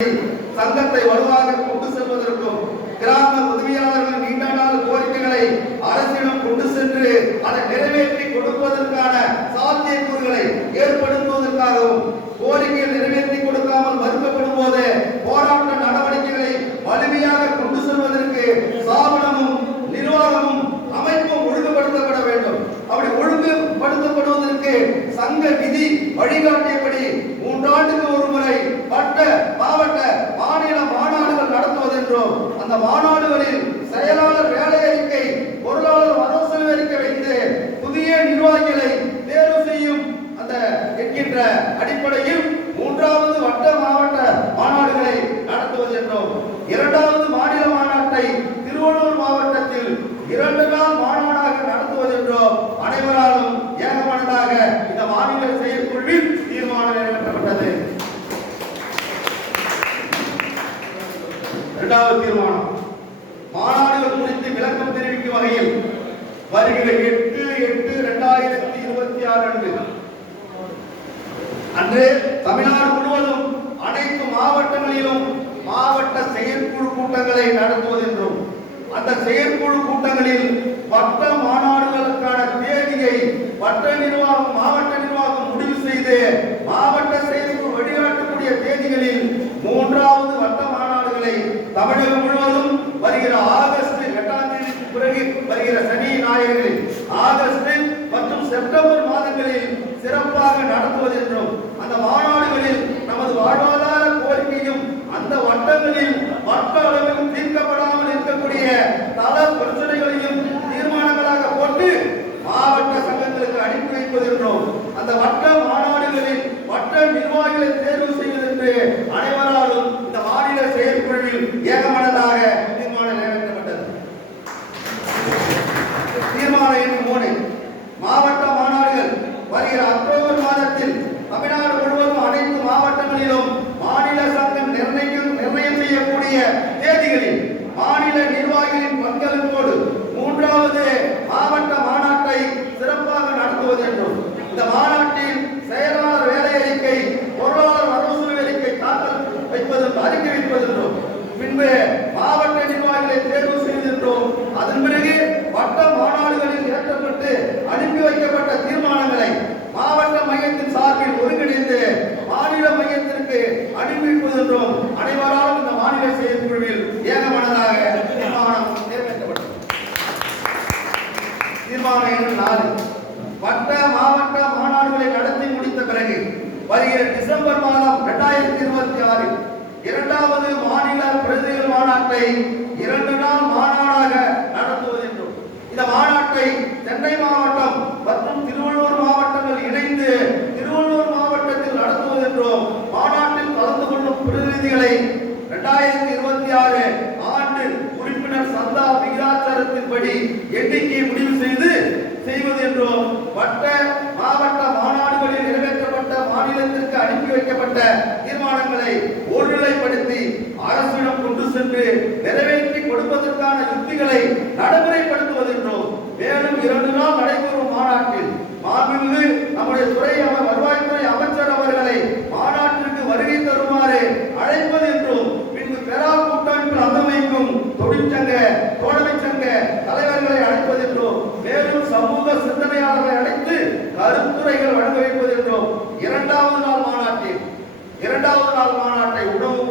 சங்கத்தை வலுவாக கொண்டு செல்வதற்கும் கிராம உதவியாளர்களின் நீண்ட நாள் கோரிக்கைகளை அரசிடம் கொண்டு சென்று அதை நிறைவேற்றி கொடுப்பதற்கான சாத்தியக்கூறுகளை ஏற்படுத்துவதற்காகவும் கோரிக்கைகள் நிறைவேற்றி கொடுக்காமல் மறுக்கப்படும் போது போராட்ட நடவடிக்கைகளை வலிமையாக கொண்டு செல்வதற்கு ஸ்தாபனமும் நிர்வாகமும் அமைப்பும் ஒழுங்குபடுத்தப்பட வேண்டும். அப்படி ஒழுங்குபடுத்தப்படுவதற்கு சங்க விதி வழிகாட்டியபடி 3 ஆண்டுக்கு ஒரு முறை வட்ட மாவட்ட மாநில மாநாடுகள் நடத்துவதென்றும் அந்த மாநாடுகளில் செயலாளர் வேலை அறிக்கை பொருளாளர் வரவு அறிக்கை வைத்து புதிய நிர்வாகிகளை தேர்வு செய்யும் அந்த என்கின்ற அடிப்படையில் 3வது வட்ட மாவட்ட மாநாடுகளை நடத்துவது என்றும் 2வது மாநில மாநாட்டை திருவள்ளூர் மாவட்டத்தில் 2 நாள் மாநாடாக நடத்துவது என்றும் அனைவராலும் ஏகமனதாக இந்த மாநில செயற்குழுவில் தீர்மானம் நிறைவேற்றப்பட்டது. 2வது தீர்மானம் மாநாடுகள் குறித்து விளக்கம் தெரிவிக்கும் வகையில் வருகிற 8/8/2026 அன்று தமிழ்நாடு முழுவதும் அனைத்து மாவட்டங்களிலும் மாவட்ட செயற்குழு கூட்டங்களை நடத்துவது என்றும் அந்த செயற்குழு கூட்டங்களில் வட்ட மாநாடுகளுக்கான தேதியை வட்ட நிர்வாகம் மாவட்ட நிர்வாகம் முடிவு செய்து மாவட்ட செயற்குழு வழிகாட்டக்கூடிய தேதிகளில் 3வது வட்ட மாநாடுகளை தமிழகம் முழுவதும் வருகிற ஆகஸ்ட் 8ஆம் தேதிக்கு பிறகு வருகிற சனி ஞாயிறுகளில் ஆகஸ்ட் மற்றும் செப்டம்பர் மாதங்களில் சிறப்பாக நடத்துவது என்றும் அந்த மாநாடுகளில் நமது வாழ்வாதார கோரிக்கையும் அந்த வட்டங்களில் வட்ட அளவில் தீர்க்கப்படாமல் இருக்கக்கூடிய தள பிரச்சனைகளையும் தீர்மானங்களாக போட்டு மாவட்ட சங்கங்களுக்கு அனுப்பி வைப்பது என்றும் அந்த வட்ட மாநாடுகளில் வட்ட நிர்வாகிகளை தேர்வு செய்வது என்று அனைவராலும் இந்த மாநில செயற்குழுவில் ஏகமனதாக தீர்மானம் நிறைவேற்றப்பட்டது. தீர்மானம் எண் 3 மாவட்ட மாநாடுகள் வருகிற அக்டோபர் மாதத்தில் தமிழ்நாடு முழுவதும் அனைத்து மாவட்டங்களிலும் மாநில சங்கம் நிர்ணயம் செய்யக்கூடிய தேதிகளில் மாநில நிர்வாகிகளின் பங்களிப்போடு 3வது மாவட்ட மாநாட்டை சிறப்பாக நடத்துவது என்றும் இந்த மாநாட்டில் செயலாளர் வேலை அறிக்கை பொருளாளர் வரவு அறிக்கை தாக்கல் அறிக்கை வைப்பது என்றும் பின்பு மாவட்ட நிர்வாகிகளை தேர்வு செய்தென்றோம் அதன் பிறகு வட்ட மாநாடுகளில் இறக்கப்பட்டு அனுப்பி வைக்கப்பட்ட தீர்மானங்களை மாவட்ட மையத்தின் சார்பில் ஒருங்கிணைந்து மாநில மையத்திற்கு அனுப்பி வைப்பது என்றும் அனைவராலும் இந்த மாநில செயற்குழுவில் ஏகமனதாக தீர்மானம் நிறைவேற்றப்பட்டது. தீர்மானம் எண் 4 வட்ட மாவட்ட மாநாடுகளை நடத்தி முடித்த பிறகு வருகிற டிசம்பர் மாதம் 2026 2வது மாநில பிரதிநிதிகள் மாநாட்டை 2 நாள் மாநாடாக நடத்துவது என்றும் இந்த மாநாட்டை சென்னை மாவட்டம் மற்றும் திருவள்ளூர் மாவட்டங்கள் இணைந்து திருவள்ளூர் மாவட்டத்தில் நடத்துவது என்றும் மாநாட்டில் கலந்து கொள்ளும் பிரதிநிதிகளை 2026 ஆண்டு உறுப்பினர் சந்தா விகிதாச்சாரத்தின்படி எண்ணிக்கையை முடிவு செய்வது என்றும் வட்ட மாவட்ட மாநாடுகளில் நிறைவேற்றப்பட்ட மாநிலத்திற்கு அனுப்பி வைக்கப்பட்ட தீர்மானங்களை ஒருநிலைப்படுத்தி அரசிடம் கொண்டு சென்று நிறைவேற்றி கொடுப்பதற்கான யுக்திகளை நடைமுறைப்படுத்துவது என்றும் மேலும் 2 நாள் நடைபெறும் மாநாட்டில் மாண்புமிகு நம்முடைய வருவாய்த்துறை அமைச்சர் அவர்களை மாநாட்டிற்கு வருகை தருமாறு அழைப்பது என்றும் பின்பு பெரா கூட்டமைப்பில் அங்கமைக்கும் தொழிற்சங்க தோழமை சங்க தலைவர்களை அழைப்பது என்றும் மேலும் சமூக சிந்தனையாளர்களை அழைத்து கருத்துரைகள் வழங்க வைப்பது என்றும் 2வது நாள் மாநாட்டை உணவு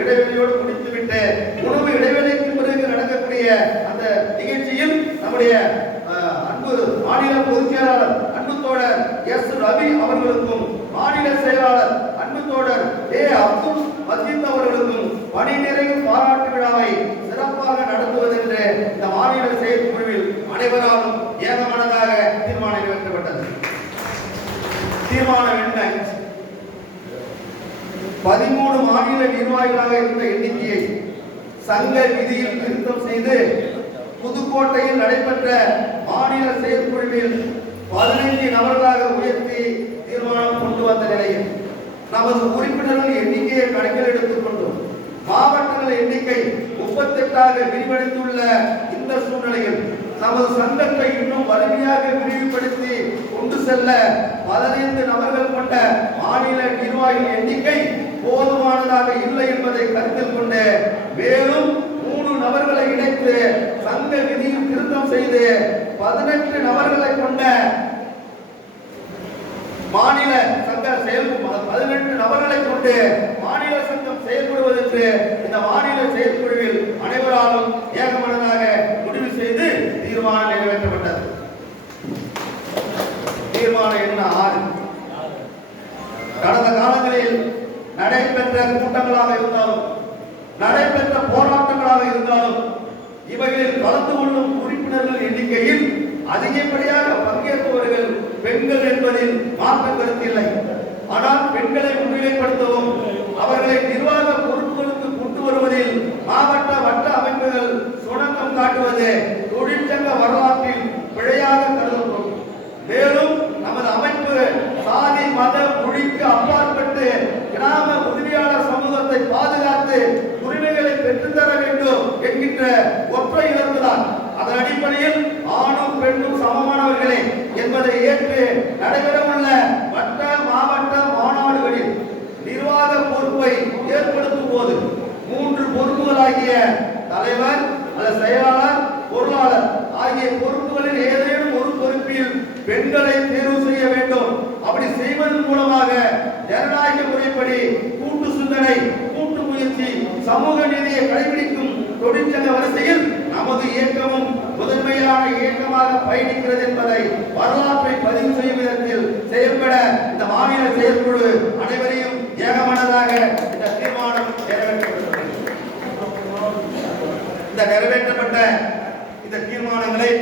இடைவெளியோடு முடித்துவிட்டு உணவு இடைவெளிக்கு பிறகு நடக்கக்கூடிய அந்த நிகழ்ச்சியில் நம்முடைய அன்பு மாநில பொதுச் செயலாளர் அன்பு தோழர் எஸ் ரவி அவர்களுக்கும் மாநில செயலாளர் அன்பு தோழர் அப்துல் மஜீத் அவர்களுக்கும் பணி நிறைவு பாராட்டு விழாவை சிறப்பாக நடத்துவது என்று இந்த மாநில செயற்குழுவில் அனைவராலும் ஏகமனதாக தீர்மானம் நிறைவேற்றப்பட்டது. தீர்மானம் என்ன? 13 மாநில நிர்வாகிகளாக இருந்த எண்ணிக்கையை சங்க விதியில் திருத்தம் செய்து புதுக்கோட்டையில் நடைபெற்ற மாநில செயற்குழுவில் 15 நபர்களாக உயர்த்தி தீர்மானம் கொண்டு வந்த நிலையில் நமது உறுப்பினர்கள் எண்ணிக்கையை கணக்கில் எடுத்துக் கொண்டோம். மாவட்டங்கள் எண்ணிக்கை 38ஆக விரிவடைந்துள்ள இந்த சூழ்நிலையில் நமது சங்கத்தை இன்னும் வலிமையாக விரிவுபடுத்தி கொண்டு செல்ல 15 நபர்கள் கொண்ட மாநில நிர்வாகிகள் எண்ணிக்கை போதுமானதாக இல்லை என்பதை கருத்தில் கொண்டு மேலும் 3 நபர்களை இணைத்து சங்க விதியில் திருத்தம் செய்து 18 நபர்களை கொண்ட மாநில சங்க 18 நபர்களை கொண்டு மாநில சங்கம் செயல்படுவதற்கு இந்த மாநில செயற்குழுவில் அனைவராலும் ஏகமனதாக முடிவு செய்து தீர்மானம் நிறைவேற்றப்பட்டது. தீர்மானம் என்ன 6. கடந்த காலங்களில் நடைபெற்ற கூட்டங்களாக இருந்தாலும் நடைபெற்ற போராட்டங்களாக இருந்தாலும் இவைகளில் கலந்து கொள்ளும் உறுப்பினர்கள் எண்ணிக்கையில் அதிகப்படியாக பங்கேற்பவர்கள் பெண்கள் என்பதில் மாற்று கருத்தில்லை. ஆனால் பெண்களை முன்னிலைப்படுத்தவும் அவர்களை நிர்வாக பொறுப்புகளுக்கு கொண்டு வருவதில் மாவட்ட வட்ட அமைப்புகள் சுணக்கம் காட்டுவது தொழிற்சங்க வரலாற்றில் பிழையாக கருதப்படும். மேலும் நமது அமைப்பு சாதி மத மொழிக்கு அப்பாற்பட்டு கிராம உதவியாளர் சமூகத்தை பாதுகாத்து உரிமைகளை பெற்றுத்தர வேண்டும் என்கின்ற ஒற்றை இலக்குதான். அதன் அடிப்படையில் ஆணும் பெண்ணும் சமமானவர்களே என்பதை ஏற்று நடைபெறவுள்ள வட்ட மாவட்ட மாநாடுகளில் நிர்வாக பொறுப்பை ஏற்படுத்தும் போது 3 பொறுப்புகளாகிய தலைவர் அல்லது செயலாளர் பொருளாளர் ஆகிய பொறுப்புகளில் ஏதேனும் ஒரு பொறுப்பில் பெண்களை தேர்வு செய்ய வேண்டும். அப்படி செய்வதன் மூலமாக ஜனநாயக முறைப்படி கூட்டு சிந்தனை கூட்டு முயற்சி சமூக நீதியை கடைபிடிக்கும் தொழிற்சங்க வரிசையில் நமது இயக்கமும் முதன்மையான இயக்கமாக பயணிக்கிறது என்பதை வரலாற்றை பதிவு செய்யும் விதத்தில் செயல்பட இந்த மாநில செயற்குழு அனைவரையும் ஏகமனதாக இந்த தீர்மானம் நிறைவேற்றப்பட்டது. இந்த நிறைவேற்றப்பட்ட இந்த தீர்மானங்களை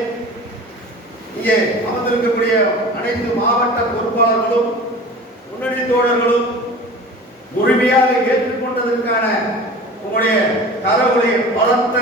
இங்கே அமர்ந்திருக்கக்கூடிய அனைத்து மாவட்ட பொறுப்பாளர்களும் முன்னணி தோழர்களும் முழுமையாக ஏற்றுக்கொண்டதற்கான உங்களுடைய தரவுடைய பலத்த